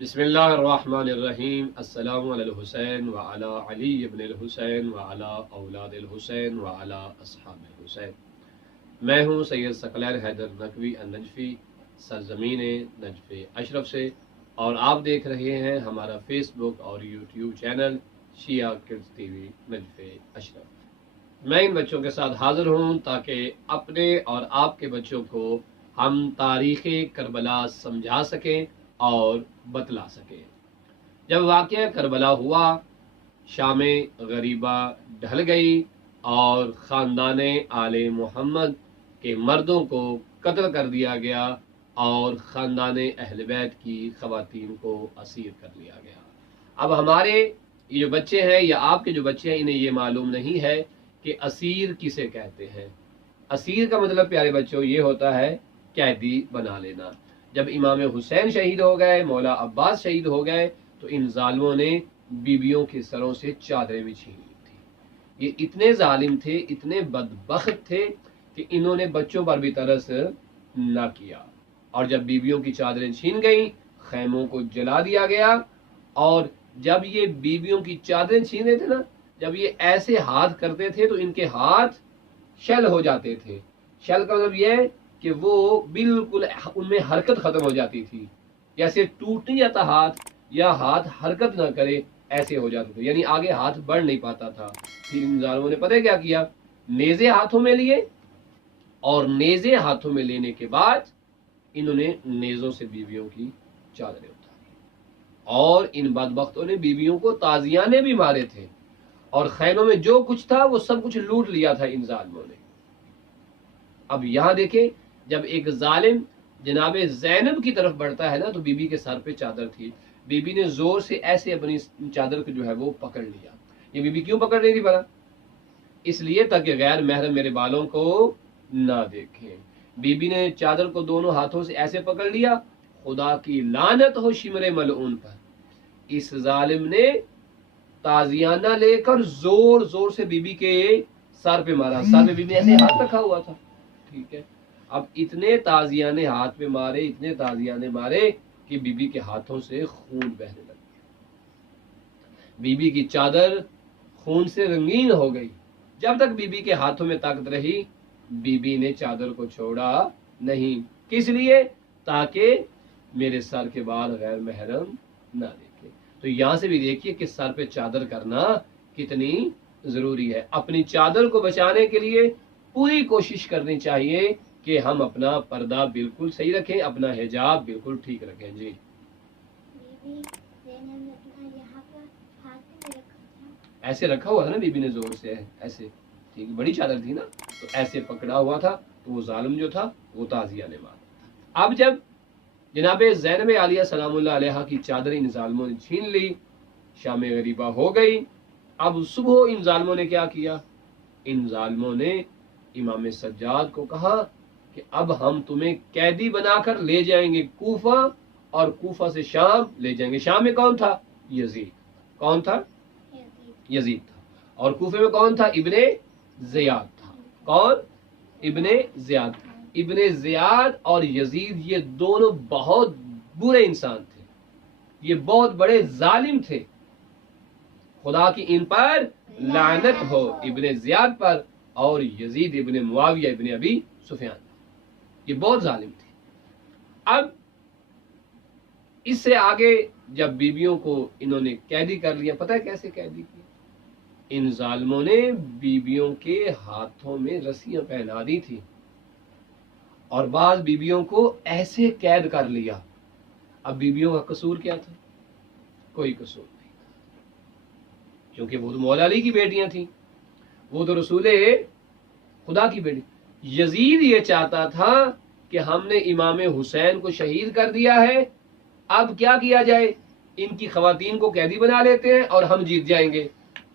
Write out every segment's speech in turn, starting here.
बिस्मिल्लाह अर्रहमान अर्रहीम। अस्सलामु अला हुसैन व अला अली इब्न हुसैन व अला औलाद हुसैन व अला अस्हाब हुसैन। मैं हूँ सैयद सकलैन हैदर नकवी अन-नजफी सरजमीन नजफ अशरफ से, और आप देख रहे हैं हमारा फेसबुक और यूट्यूब चैनल शिया किड्स टीवी नजफ अशरफ। मैं इन बच्चों के साथ हाजिर हूँ ताकि अपने और आपके बच्चों को हम तारीख़ करबला समझा सकें और बतला सकें। जब वाक़या करबला हुआ, शाम गरीबा ढल गई और ख़ानदान आले मोहम्मद के मर्दों को कत्ल कर दिया गया और ख़ानदान अहल बैत की ख़वातीन को असीर कर लिया गया। अब हमारे ये जो बच्चे हैं या आपके जो बच्चे हैं, इन्हें ये मालूम नहीं है कि असीर किसे कहते हैं। असीर का मतलब प्यारे बच्चों ये होता है कैदी बना लेना। जब इमाम हुसैन शहीद हो गए, मौला अब्बास शहीद हो गए, तो इन जालिमों ने बीबियों के सरों से चादरें भी छीन ली थी। ये इतने जालिम थे, इतने बदबख्त थे कि इन्होंने बच्चों पर भी तरस ना किया। और जब बीबियों की चादरें छीन गई, खैमों को जला दिया गया। और जब ये बीबियों की चादरें छीन रहे थे ना, जब ये ऐसे हाथ करते थे तो इनके हाथ शल हो जाते थे। शल का मतलब ये कि वो बिल्कुल उनमें हरकत खत्म हो जाती थी, जैसे टूट नहीं जाता हाथ या हाथ हरकत ना करे, ऐसे हो जाते थे, यानी आगे हाथ बढ़ नहीं पाता था। फिर इन जालिमों ने पता है क्या किया? नेज़े हाथों में लिए, और नेज़े हाथों में लेने के बाद इन्होंने नेज़ों से बीवियों की चादरें उतारी, और इन बदबख्तों ने बीवियों को ताजियाने भी मारे थे, और खैमों में जो कुछ था वो सब कुछ लूट लिया था इन जालिमों ने। अब यहाँ देखें, जब एक जालिम जनाब ज़ैनब की तरफ बढ़ता है ना, तो बीबी के सर पे चादर थी, बीबी ने जोर से ऐसे अपनी चादर को जो है वो पकड़ लिया। ये बीबी क्यों पकड़ रही थी भला? इसलिए ताकि गैर महरम मेरे बालों को ना देखें। बीबी ने चादर को दोनों हाथों से ऐसे पकड़ लिया। खुदा की लानत हो शिमरे मलऊन पर, इस जालिम ने ताजियाना लेकर जोर जोर से बीबी के सर पे मारा। सर पे बीबी ने ऐसे हाथ रखा हुआ था, ठीक है। अब इतने ताजियाने हाथ पे मारे, इतने ताजियाने मारे कि बीबी के हाथों से खून बहने लग गया। बीबी की चादर खून से रंगीन हो गई। जब तक बीबी के हाथों में ताकत रही, बीबी ने चादर को छोड़ा नहीं। किस लिए? ताकि मेरे सर के बाल गैर महरम ना देखे। तो यहां से भी देखिए कि सर पे चादर करना कितनी जरूरी है। अपनी चादर को बचाने के लिए पूरी कोशिश करनी चाहिए कि हम अपना पर्दा बिल्कुल सही रखें, अपना हिजाब बिल्कुल ठीक रखें। जी, ऐसे रखा हुआ था ना बीबी ने, जोर से ऐसे, ठीक, बड़ी चादर थी ना, तो ऐसे पकड़ा हुआ था, तो वो जालिम जो था वो ताजिया ने मारा। अब जब जनाब ज़ैनब आलिया सलामुल्लाह अलैहा की चादर इन जालिमों ने छीन ली, शाम गरीबा हो गई। अब सुबह इन जालिमों ने क्या किया? इन जालिमों ने इमाम सज्जाद को कहा कि अब हम तुम्हें कैदी बनाकर ले जाएंगे कूफा, और कूफा से शाम ले जाएंगे। शाम में कौन था? यजीद। कौन था? यजीद था। और कूफे में कौन था? इब्ने ज़ियाद था। कौन? Ibn Ziyad. इब्ने ज़ियाद और यजीद ये दोनों बहुत बुरे इंसान थे, ये बहुत बड़े जालिम थे। खुदा की इन पर लानत हो, इब्ने ज़ियाद पर और यजीद इब्ने मुआविया इब्ने अबी सुफियान, ये बहुत जालिम थे। अब इससे आगे जब बीबियों को इन्होंने कैदी कर लिया, पता है कैसे कैदी किया? इन जालिमों ने बीबियों के हाथों में रस्सियां पहना दी थी, और बाद बीबियों को ऐसे कैद कर लिया। अब बीबियों का कसूर क्या था? कोई कसूर नहीं, क्योंकि वो तो मौला अली की बेटियां थी, वो तो रसूले खुदा की बेटी। यजीद ये चाहता था कि हमने इमाम हुसैन को शहीद कर दिया है, अब क्या किया जाए? इनकी खवातीन को कैदी बना लेते हैं और हम जीत जाएंगे।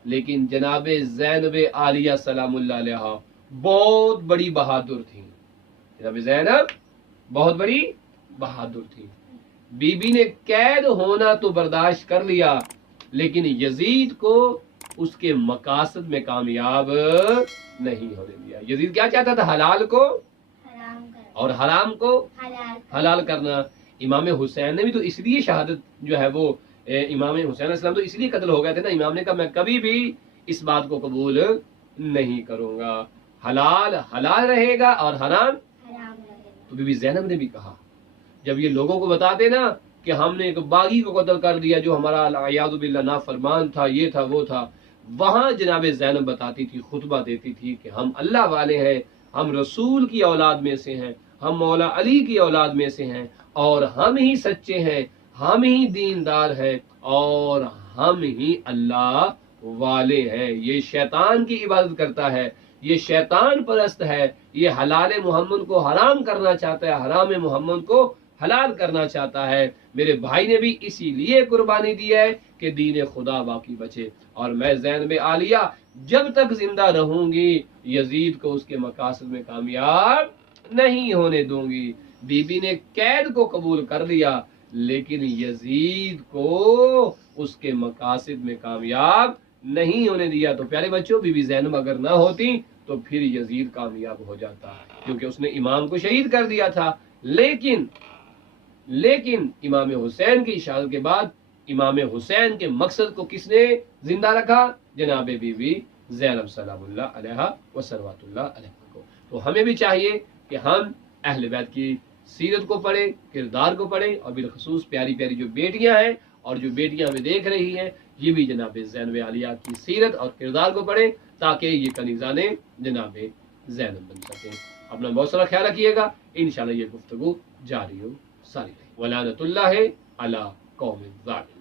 लेकिन जनाब ज़ैनब आलिया सलामुल्लाह अलैहा बहुत बड़ी बहादुर थी। जनाब ज़ैनब बहुत बड़ी बहादुर थी। बीबी ने कैद होना तो बर्दाश्त कर लिया, लेकिन यजीद को उसके मकासद में कामयाब नहीं होने दिया। यजीद क्या चाहता था? हलाल को और हराम को हलाल करना। इमाम हुसैन ने भी तो इसलिए शहादत जो है वो इमाम हुसैन अलैहिस्सलाम तो इसलिए कत्ल हो गए थे ना। इमाम ने कहा मैं कभी भी इस बात को कबूल नहीं करूंगा, हलाल हलाल रहेगा और हराम हराम रहेगा। तो बीबी ज़ैनब ने भी कहा, जब ये लोगों को बताते ना कि हमने एक बागी को कत्ल कर दिया जो हमारा अयादु बिल्लाह नाफरमान था, ये था वो था, वहां जनाब ज़ैनब बताती थी, खुतबा देती थी कि हम अल्लाह वाले हैं, हम रसूल की औलाद में से हैं, हम मौला अली की औलाद में से हैं, और हम ही सच्चे हैं, हम ही दीनदार हैं, और हम ही अल्लाह वाले हैं। ये शैतान की इबादत करता है, ये शैतान परस्त है, ये हलाल मोहम्मद को हराम करना चाहता है, हराम मोहम्मद को हलाल करना चाहता है। मेरे भाई ने भी इसीलिए कुर्बानी दी है कि दीन खुदा बाकी बचे, और मैं ज़ैनब आलिया जब तक जिंदा रहूंगी यजीद को उसके मकासद में कामयाब नहीं होने दूंगी। बीबी ने कैद को कबूल कर लिया, लेकिन यजीद को उसके मकासद में कामयाब नहीं होने दिया। तो प्यारे बच्चों, बीबी ज़ैनब अगर ना होती तो फिर यजीद कामयाब हो जाता, क्योंकि उसने इमाम को शहीद कर दिया था। लेकिन इमाम हुसैन की शहादत के बाद इमाम हुसैन के मकसद को किसने जिंदा रखा? जनाब बीबी ज़ैनब सलामुल्लाह अलैहा व सलवातुल्लाह अलैहा को। तो हमें भी चाहिए कि हम अहले बैत की सीरत को पढ़ें, किरदार को पढ़ें, और बिलखसूस प्यारी प्यारी जो बेटियां हैं और जो बेटियां हमें देख रही हैं, ये भी जनाब ज़ैनब आलिया की सीरत और किरदार को पढ़ें, ताकि ये कनीज़ाने जनाब ज़ैनब बन सकें। अपना बहुत सारा ख्याल रखिएगा। इंशाअल्लाह ये गुफ्तगू जारी हो सारी रहे। वलानतुल्लाह अला कौमिज़ ज़ालिमीन।